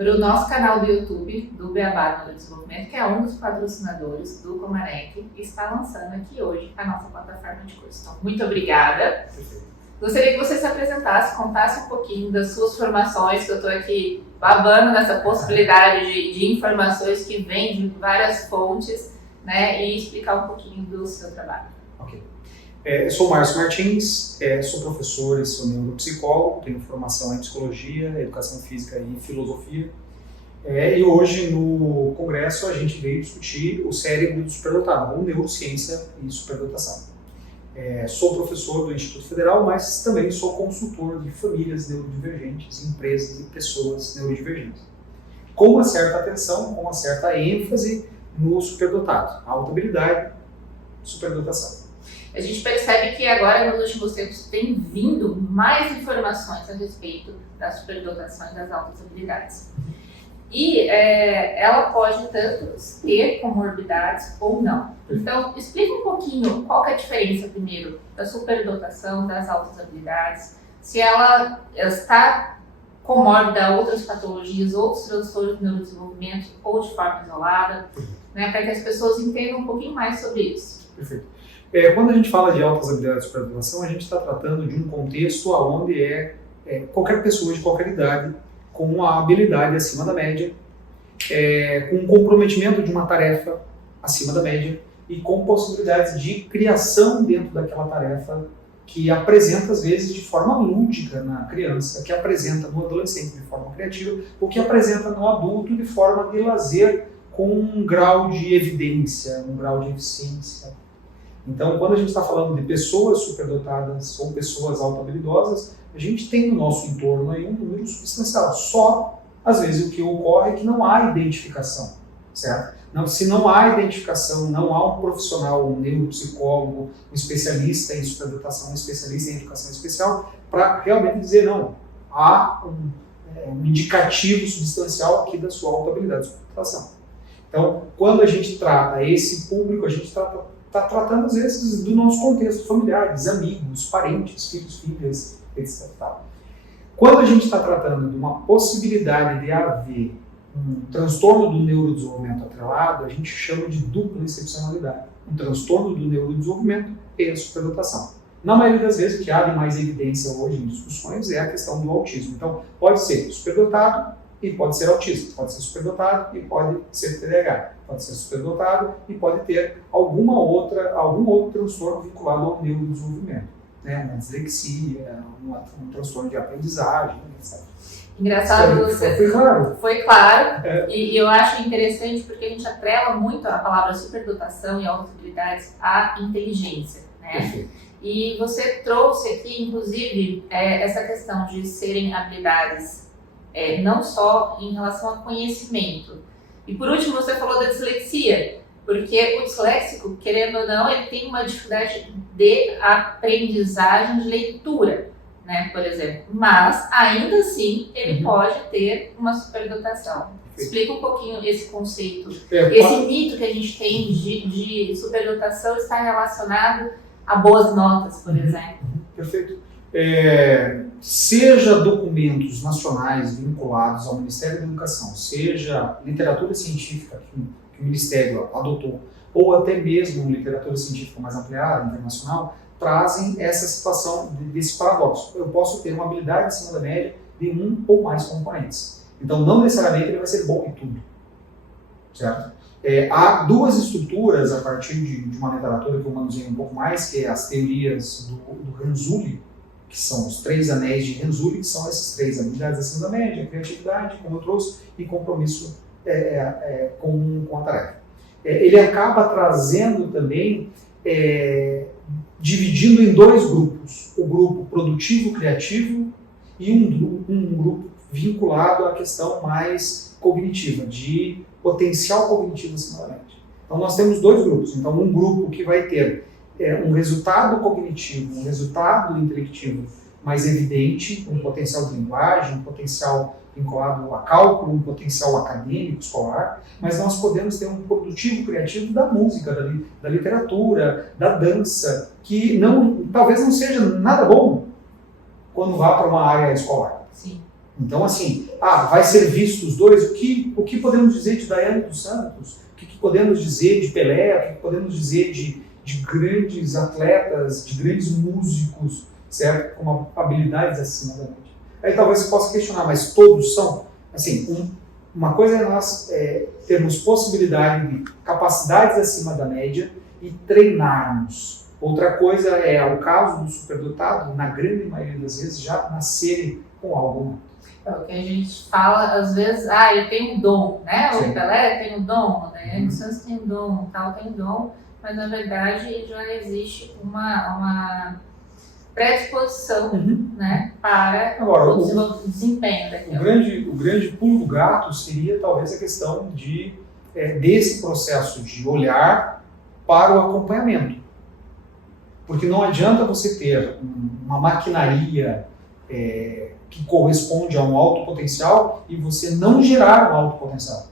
para o nosso canal do YouTube, do Beabá do Neurodesenvolvimento, que é um dos patrocinadores do Comarec, e está lançando aqui hoje a nossa plataforma de curso. Então, muito obrigada. Gostaria que você se apresentasse, contasse um pouquinho das suas formações, que eu estou aqui babando nessa possibilidade de informações que vêm de várias fontes, né, e explicar um pouquinho do seu trabalho. Ok. Eu sou Márcio Martins, sou professor e sou neuropsicólogo, tenho formação em psicologia, educação física e filosofia. E hoje no congresso a gente veio discutir o cérebro do superdotado, ou neurociência e superdotação. Sou professor do Instituto Federal, mas também sou consultor de famílias neurodivergentes, empresas e pessoas neurodivergentes. Com uma certa atenção, com uma certa ênfase no superdotado, alta habilidade, superdotação. A gente percebe que agora, nos últimos tempos, tem vindo mais informações a respeito da superdotação e das altas habilidades. E ela pode tanto ter comorbidades ou não. Então, explica um pouquinho qual que é a diferença, primeiro, da superdotação, das altas habilidades, se ela está comórbida a outras patologias, outros transtornos do neurodesenvolvimento ou de forma isolada, né, para que as pessoas entendam um pouquinho mais sobre isso. Perfeito. Quando a gente fala de altas habilidades de superdotação, a gente está tratando de um contexto onde qualquer pessoa de qualquer idade com uma habilidade acima da média, com um comprometimento de uma tarefa acima da média e com possibilidades de criação dentro daquela tarefa que apresenta, às vezes, de forma lúdica na criança, que apresenta no adolescente de forma criativa, ou que apresenta no adulto de forma de lazer com um grau de evidência, um grau de eficiência. Então, quando a gente está falando de pessoas superdotadas ou pessoas auto-habilidosas, a gente tem no nosso entorno aí um número substancial. Só, às vezes, o que ocorre é que não há identificação, certo? Se não há identificação, não há um profissional, um neuropsicólogo, um especialista em superdotação, um especialista em educação especial, para realmente dizer, não, há um indicativo substancial aqui da sua auto-habilidade de superdotação. Então, quando a gente trata esse público, a gente está tratando, às vezes, do nosso contexto familiar, dos amigos, parentes, filhos, filhas, etc. Quando a gente está tratando de uma possibilidade de haver um transtorno do neurodesenvolvimento atrelado, a gente chama de dupla excepcionalidade. Um transtorno do neurodesenvolvimento e a superdotação. Na maioria das vezes, o que há de mais evidência hoje em discussões é a questão do autismo. Então, pode ser superdotado e pode ser autista, pode ser superdotado e pode ser TDAH, pode ser superdotado e pode ter algum outro transtorno vinculado ao neurodesenvolvimento, né? Uma dislexia, um transtorno de aprendizagem, etc. Engraçado, foi claro. Foi claro, e eu acho interessante porque a gente atrela muito a palavra superdotação e altas habilidades à inteligência, né? Perfeito. E você trouxe aqui, inclusive, essa questão de serem habilidades não só em relação a conhecimento. E por último, você falou da dislexia, porque o disléxico, querendo ou não, ele tem uma dificuldade de aprendizagem de leitura, né, por exemplo. Mas, ainda assim, ele pode ter uma superdotação. Explica um pouquinho esse conceito. Esse mito que a gente tem de superdotação está relacionado a boas notas, por exemplo. Perfeito. Seja documentos nacionais vinculados ao Ministério da Educação, seja literatura científica que o Ministério adotou, ou até mesmo literatura científica mais ampliada, internacional, trazem essa situação desse paradoxo. Eu posso ter uma habilidade acima da média de um ou mais componentes. Então, não necessariamente ele vai ser bom em tudo, certo? Há duas estruturas a partir de uma literatura que eu manuseio um pouco mais, que é as teorias do Renzulli, que são os 3 anéis de Renzulli, que são esses 3 habilidades acima da média, criatividade, como eu trouxe, e compromisso com a tarefa. Ele acaba trazendo também, dividindo em 2 grupos, o grupo produtivo-criativo e um grupo vinculado à questão mais cognitiva, de potencial cognitivo acima da média. Então nós temos 2 grupos, então um grupo que vai ter um resultado cognitivo, um resultado intelectivo mais evidente, um potencial de linguagem, um potencial vinculado a cálculo, um potencial acadêmico, escolar, mas nós podemos ter um produtivo criativo da música, da literatura, da dança, que talvez não seja nada bom quando vá para uma área escolar. Sim. Então, assim, vai ser visto os dois? O que podemos dizer de Daiane dos Santos? O que podemos dizer de Pelé? O que podemos dizer de grandes atletas, de grandes músicos, certo? Com habilidades acima da média? Aí talvez você possa questionar, mas todos são? Assim, uma coisa é nós termos possibilidade de capacidades acima da média e treinarmos. Outra coisa é o caso do superdotado, na grande maioria das vezes, já nascerem com algo. É o que a gente fala, às vezes, eu tenho um dom, né? Sim. O Pelé tem um dom, né? O Santos tem um dom, tal tem um dom, mas na verdade já existe uma predisposição, né, para Agora, o desempenho daquilo. O grande pulo do gato seria talvez a questão desse processo de olhar para o acompanhamento. Porque não adianta você ter uma maquinaria que corresponde a um alto potencial e você não gerar um alto potencial,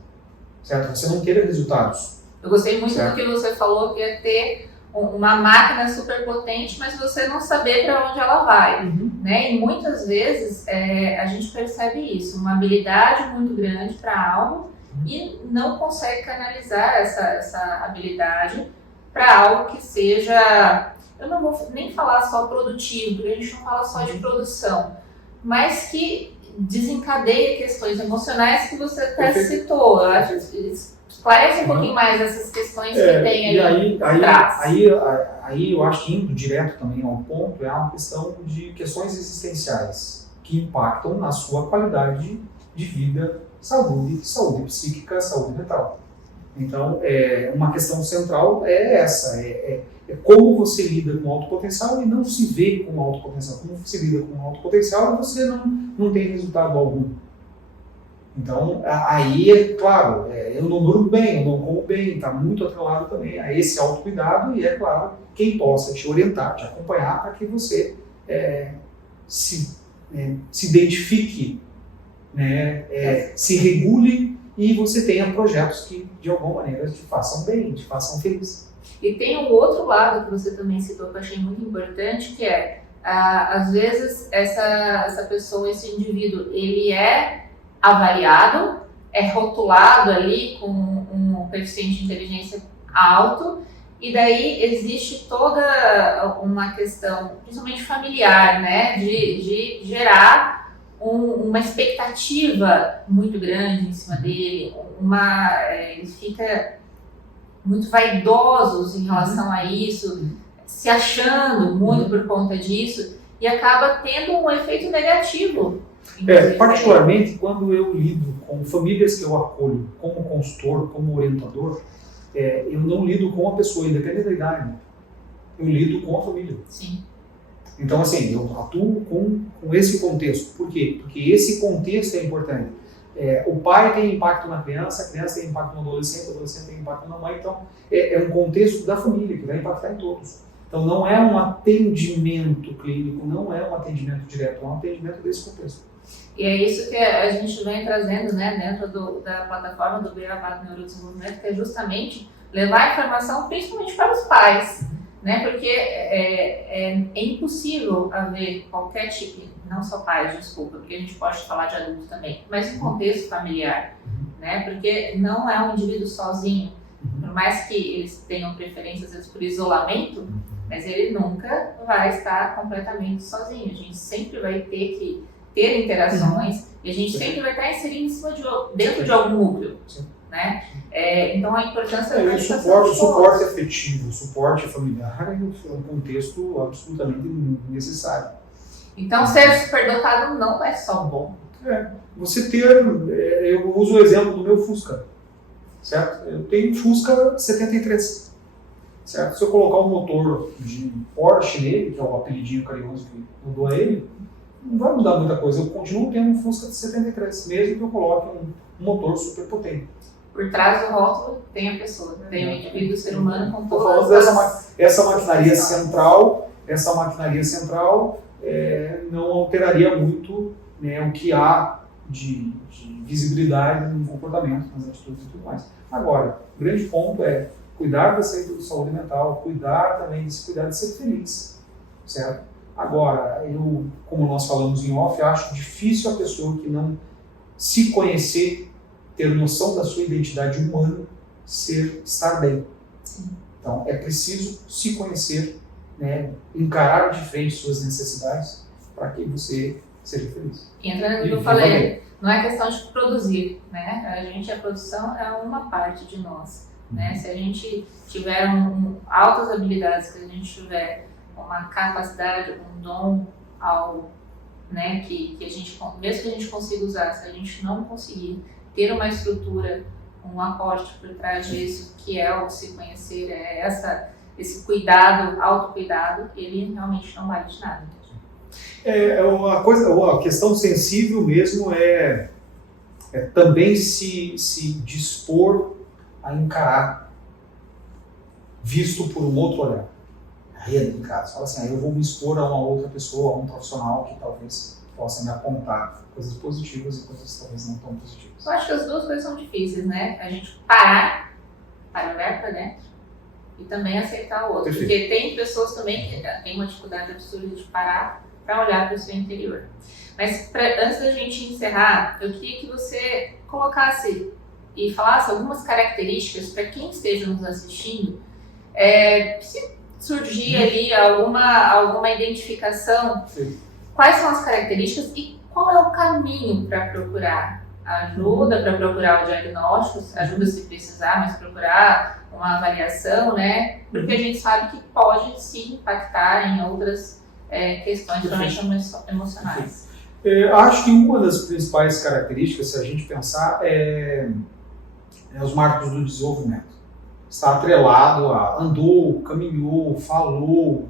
certo? Você não ter resultados. Eu gostei muito certo? do que você falou, que é ter uma máquina super potente, mas você não saber para onde ela vai, né? E muitas vezes a gente percebe isso, uma habilidade muito grande para algo e não consegue canalizar essa habilidade para algo que seja, eu não vou nem falar só produtivo, porque a gente não fala só de produção, mas que desencadeia questões emocionais que você até citou. Eu acho que esclarece um pouquinho mais essas questões que tem aí atrás. Aí eu acho que indo direto também ao ponto, é uma questão de questões existenciais que impactam na sua qualidade de vida, saúde psíquica, saúde mental. Então, uma questão central é essa, como você lida com alto potencial e não se vê com alto potencial. Como você lida com alto potencial e você não tem resultado algum. Então, aí é claro, eu não durmo bem, eu não como bem, está muito atrelado também a esse autocuidado e, é claro, quem possa te orientar, te acompanhar para que você se identifique, né, se regule e você tenha projetos que, de alguma maneira, te façam bem, te façam feliz. E tem um outro lado que você também citou que eu achei muito importante, que às vezes essa pessoa, esse indivíduo, ele é avaliado, é rotulado ali com um coeficiente de inteligência alto, e daí existe toda uma questão, principalmente familiar, né, de gerar uma expectativa muito grande em cima dele, ele fica muito vaidosos em relação a isso, se achando muito por conta disso, e acaba tendo um efeito negativo. Particularmente quando eu lido com famílias que eu acolho como consultor, como orientador, eu não lido com a pessoa, independente da idade, eu lido com a família. Sim. Então, assim, eu atuo com esse contexto. Por quê? Porque esse contexto é importante. O pai tem impacto na criança, a criança tem impacto no adolescente, o adolescente tem impacto na mãe. Então, é um contexto da família que vai impactar em todos. Então, não é um atendimento clínico, não é um atendimento direto, é um atendimento desse contexto. E é isso que a gente vem trazendo, né, dentro da plataforma do Beabá do Neurodesenvolvimento, que é justamente levar a informação principalmente para os pais, né, porque é impossível haver qualquer tipo, não só pais, desculpa, porque a gente pode falar de adulto também, mas em contexto familiar, né, porque não é um indivíduo sozinho, por mais que eles tenham preferências às vezes por isolamento, mas ele nunca vai estar completamente sozinho, a gente sempre vai ter que ter interações e a gente sempre vai estar inserindo dentro de algum núcleo, né? Então a importância da o suporte afetivo, o suporte familiar é um contexto absolutamente necessário. Então ser superdotado não é só bom. Você ter, eu uso o exemplo do meu Fusca, certo? Eu tenho um Fusca 73, certo? Se eu colocar um motor de Porsche nele, que é o apelidinho carinhoso que eu dou a ele, não vai mudar muita coisa, eu continuo tendo um Fusca de 73, mesmo que eu coloque um motor super potente. Por trás do rótulo tem a pessoa, tem o indivíduo, o ser humano com todas essa maquinaria central, não alteraria muito, né, o que há de visibilidade no comportamento, nas atitudes e tudo mais. Agora, o grande ponto é cuidar da saúde mental, cuidar também de se cuidar de ser feliz, certo? Agora, eu, como nós falamos em off, acho difícil a pessoa que não se conhecer, ter noção da sua identidade humana, estar bem. Sim. Então, é preciso se conhecer, né, encarar de frente suas necessidades para que você seja feliz. Entra no que eu falei, não é questão de produzir, né? A produção é uma parte de nós, né? Se a gente tiver altas habilidades, se a gente tiver uma capacidade, um dom, algo, né, que a gente, mesmo que a gente consiga usar, se a gente não conseguir ter uma estrutura, um aporte por trás disso, que é o se conhecer, esse cuidado, autocuidado, ele realmente não vale de nada. A questão sensível mesmo é também se dispor a encarar, visto por um outro olhar. Aí é delicado. Você fala assim, eu vou me expor a uma outra pessoa, a um profissional que talvez possa me apontar coisas positivas e coisas talvez não tão positivas. Eu acho que as duas coisas são difíceis, né? A gente parar para olhar para dentro e também aceitar o outro. Perfeito. Porque tem pessoas também que têm uma dificuldade absurda de parar para olhar para o seu interior. Mas antes da gente encerrar, eu queria que você colocasse e falasse algumas características para quem esteja nos assistindo, se surgir ali alguma identificação, Sim. Quais são as características e qual é o caminho para procurar ajuda, para procurar o diagnóstico, ajuda se precisar, mas procurar uma avaliação, né? Porque a gente sabe que pode sim impactar em outras questões, principalmente emocionais. Acho que uma das principais características, se a gente pensar, é os marcos do desenvolvimento. Está atrelado a andou, caminhou, falou,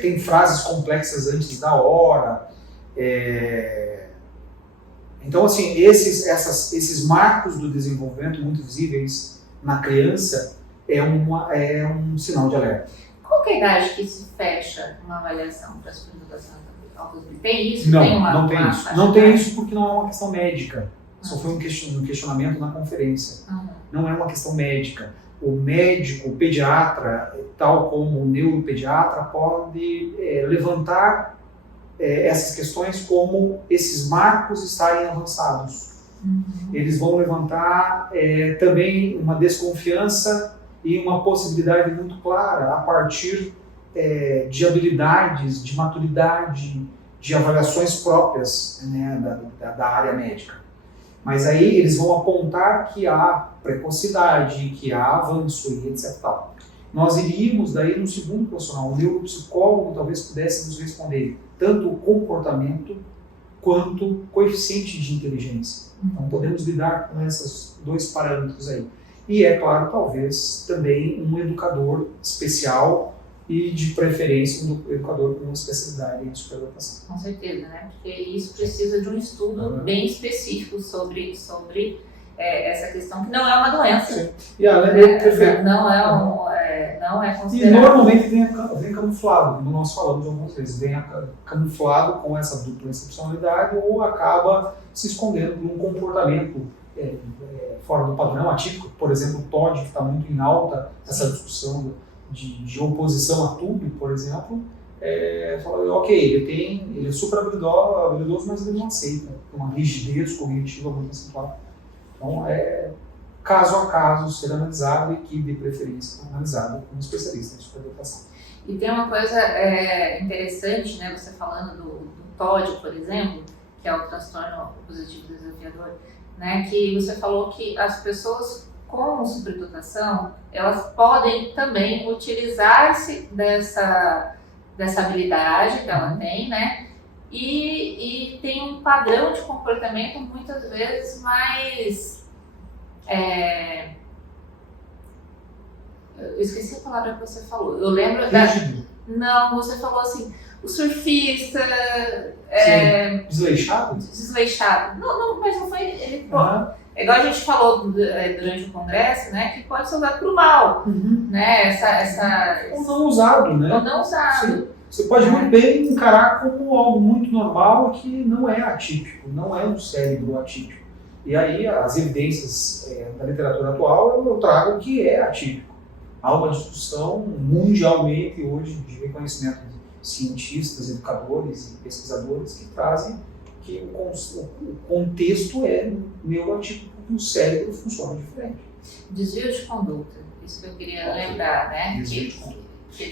tem frases complexas antes da hora. Então, assim, esses marcos do desenvolvimento muito visíveis na criança é um sinal de alerta. Qual que é a idade que se fecha uma avaliação para a superdotação autismo? Tem isso? Não tem isso. Não tem isso porque não é uma questão médica. Só foi um questionamento na conferência. Não é uma questão médica. O médico, o pediatra, tal como o neuropediatra, pode levantar essas questões como esses marcos estarem avançados. Eles vão levantar também uma desconfiança e uma possibilidade muito clara a partir de habilidades, de maturidade, de avaliações próprias, né, da área médica. Mas aí eles vão apontar que há precocidade, que há avanço e etc. Tal. Nós iríamos daí no segundo profissional, o neuropsicólogo talvez pudesse nos responder tanto o comportamento quanto coeficiente de inteligência. Então podemos lidar com esses dois parâmetros aí. E é claro, talvez também um educador especial e de preferência um educador com uma especialidade em superdotação. Com certeza, né? Porque isso precisa de um estudo bem específico sobre essa questão, que não é uma doença. Sim. E perfeito. Não é considerado. E normalmente vem camuflado, como nós falamos algumas vezes, vem camuflado com essa dupla excepcionalidade ou acaba se escondendo por um comportamento fora do padrão atípico. Por exemplo, o TOD, que está muito em alta, essa discussão de oposição a tudo, por exemplo, fala, ok, ele é super habilidoso, mas ele não aceita. Tem uma rigidez cognitiva muito acentuada. Então, caso a caso, ser analisado e que, de preferência, analisado como especialista em superdotação. E tem uma coisa interessante, né, você falando do TOD, por exemplo, que é o transtorno positivo desafiador, né, que você falou que as pessoas com superdotação, elas podem também utilizar-se dessa habilidade que ela tem, né, e tem um padrão de comportamento muitas vezes mais... eu esqueci a palavra que você falou. Eu lembro Não, você falou assim, o surfista... Desleixado? Desleixado. Não, mas não foi... É igual a gente falou durante o congresso, né, que pode ser usado para o mal, né, Ou não usado, né? Ou não usado. Sim. Você pode muito bem encarar como algo muito normal que não é atípico, não é um cérebro atípico. E aí as evidências da literatura atual eu trago que é atípico. Há uma discussão mundialmente hoje de reconhecimento cientistas, educadores e pesquisadores que trazem que o contexto é neuroatípico, porque o cérebro funciona diferente. Desvio de conduta, isso que eu queria lembrar, né? Desvio de conduta.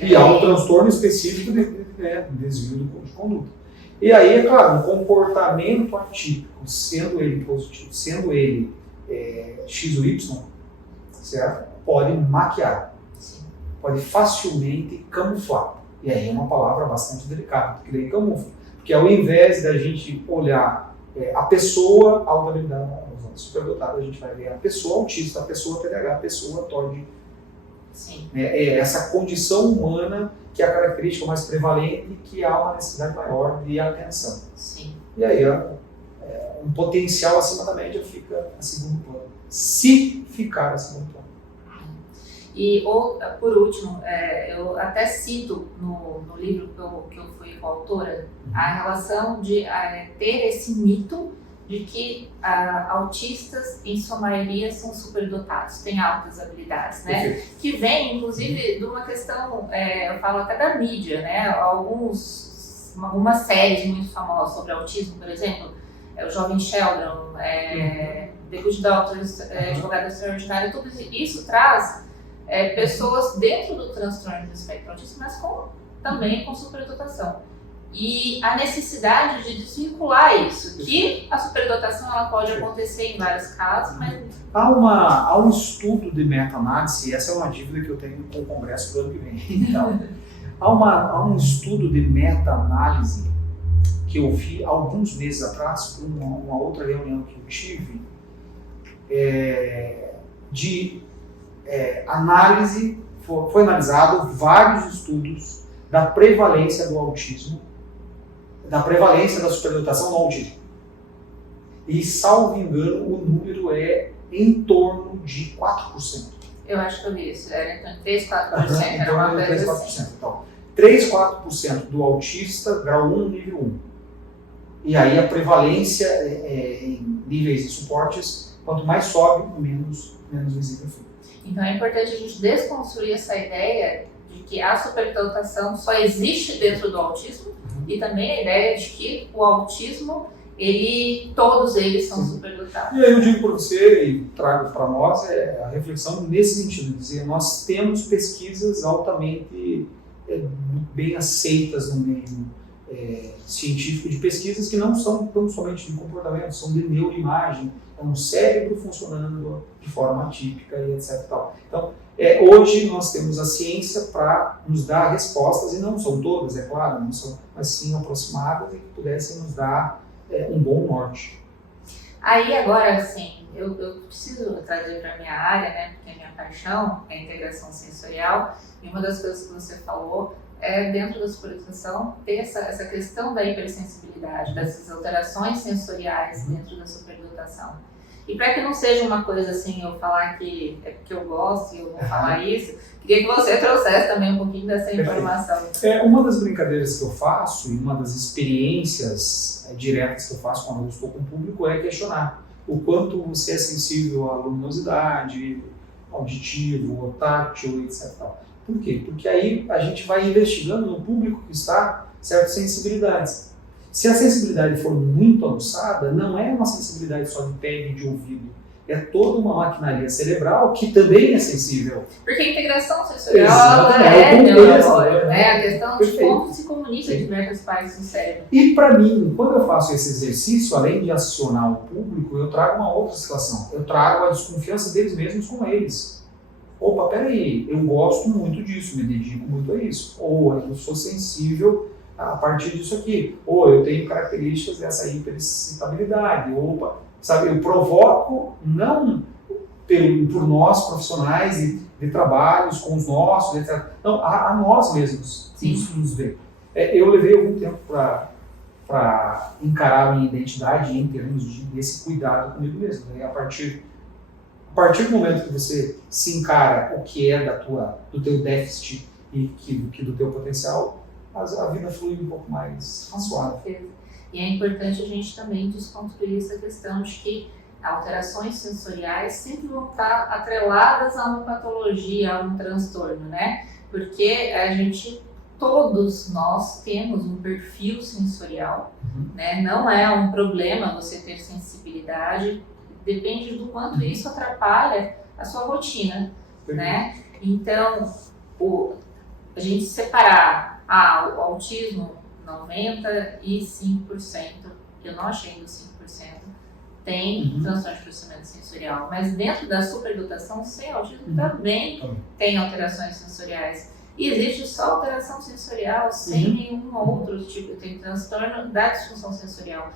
E há um transtorno específico de desvio de conduta. E aí, é claro, um comportamento atípico, sendo ele positivo, sendo ele X ou Y, certo? Pode maquiar, pode facilmente camuflar. E aí é uma palavra bastante delicada, porque daí camufla. Porque ao invés da gente olhar a pessoa autohabilidade, superdotada, a gente vai ver a pessoa autista, a pessoa TDAH, a pessoa TOD. Sim. Essa condição humana que é a característica mais prevalente e que há uma necessidade maior de atenção. Sim. E aí um potencial acima da média fica a segundo plano. Se ficar a segundo plano. E, por último, eu até cito no livro que eu fui coautora, a relação de ter esse mito de que autistas, em sua maioria, são superdotados, têm altas habilidades, né? Perfeito. Que vem, inclusive, de uma questão, eu falo até da mídia, né? Algumas séries muito famosas sobre autismo, por exemplo, o Jovem Sheldon, The Good Doctors, Advogado Extraordinário, tudo isso traz pessoas dentro do transtorno do espectro autista, mas também com superdotação. E a necessidade de desvincular isso, que a superdotação ela pode acontecer em vários casos, mas... Há um estudo de meta-análise, e essa é uma dívida que eu tenho com o Congresso do ano que vem. Então, há um estudo de meta-análise que eu vi alguns meses atrás, por uma outra reunião que eu tive, de análise, foi analisado vários estudos da prevalência do autismo, da prevalência da superdotação no autismo. E, salvo engano, o número é em torno de 4%. Eu acho que eu vi isso, era então 3, 4%, era uma coisa 3, 4%. assim. Então, 3, 4% do autista, grau 1, nível 1. E aí a prevalência em níveis de suportes, quanto mais sobe, menos visível fica. Então é importante a gente desconstruir essa ideia de que a superdotação só existe dentro do autismo e também a ideia de que o autismo, todos eles são superdotados. E aí eu digo para você e trago para nós a reflexão nesse sentido, de dizer, nós temos pesquisas altamente bem aceitas no meio científico de pesquisas que não são tão somente de comportamento, são de neuroimagem, é um cérebro funcionando de forma atípica e etc. Então, hoje nós temos a ciência para nos dar respostas, e não são todas, é claro, não são, mas sim aproximadas e que pudessem nos dar um bom norte. Aí agora, assim, eu preciso trazer para a minha área, né, porque a minha paixão é a integração sensorial, e uma das coisas que você falou dentro da superdotação, ter essa questão da hipersensibilidade, dessas alterações sensoriais dentro da superdotação. E para que não seja uma coisa assim, eu falar que é porque eu gosto e eu vou falar isso, queria que você trouxesse também um pouquinho dessa informação. Uma das brincadeiras que eu faço, e uma das experiências diretas que eu faço quando eu estou com o público, é questionar o quanto você é sensível à luminosidade, auditivo, tátil, etc. Por quê? Porque aí a gente vai investigando no público que está certas sensibilidades. Se a sensibilidade for muito aguçada, não é uma sensibilidade só de pele e de ouvido. É toda uma maquinaria cerebral que também é sensível. Porque a integração sensorial é neurológica, né? A questão de como se comunica diversas partes do cérebro. E para mim, quando eu faço esse exercício, além de acionar o público, eu trago uma outra situação. Eu trago a desconfiança deles mesmos com eles. Opa, peraí, eu gosto muito disso, me dedico muito a isso. Ou eu sou sensível a partir disso aqui. Ou eu tenho características dessa hiperexcitabilidade. Opa, sabe, eu provoco, não por nós profissionais de trabalhos com os nossos, etc. Não, a nós mesmos nos ver. Eu levei algum tempo para encarar a minha identidade em termos desse cuidado comigo mesmo. Né? A partir do momento que você se encara o que é do teu déficit e do teu potencial, a vida flui um pouco mais suave. E é importante a gente também desconstruir essa questão de que alterações sensoriais sempre vão estar atreladas a uma patologia, a um transtorno, né? Porque a gente todos nós temos um perfil sensorial, né? Não é um problema você ter sensibilidade, depende do quanto isso atrapalha a sua rotina, né? Então, a gente separar o autismo 95%, eu não achei ainda 5%, tem transtorno de processamento sensorial, mas dentro da superdotação, sem autismo também tem alterações sensoriais. E existe só alteração sensorial, sem nenhum outro tipo, tem transtorno da disfunção sensorial.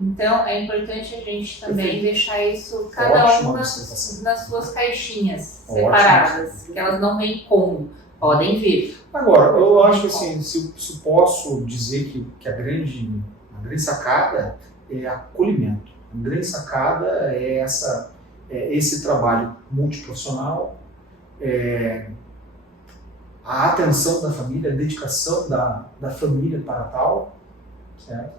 Então, é importante a gente também deixar isso, cada uma nas suas caixinhas separadas, que elas não vêm como, podem vir. Agora, eu acho que assim, se posso dizer que a grande sacada é acolhimento. A grande sacada é esse trabalho multiprofissional, a atenção da família, a dedicação da família para tal, certo?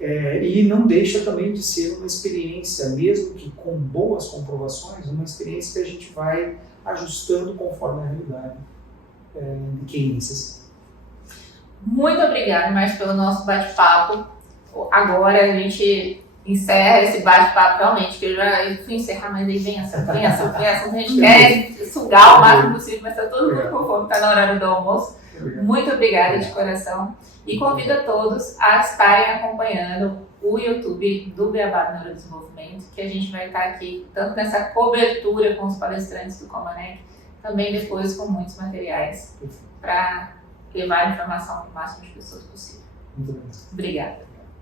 E não deixa também de ser uma experiência, mesmo que com boas comprovações, uma experiência que a gente vai ajustando conforme a realidade de quem necessita. Muito obrigada, Márcio, pelo nosso bate-papo. Agora a gente encerra esse bate-papo realmente, que eu fui encerrar, mas aí vem essa, a gente quer sugar o máximo possível, mas está todo mundo com fome, está na hora do almoço. Muito obrigada de coração e convido a todos a estarem acompanhando o YouTube do Beabá do Neurodesenvolvimento, que a gente vai estar aqui tanto nessa cobertura com os palestrantes do Comanec, também depois com muitos materiais para levar a informação para o máximo de pessoas possível. Muito bem. Obrigada.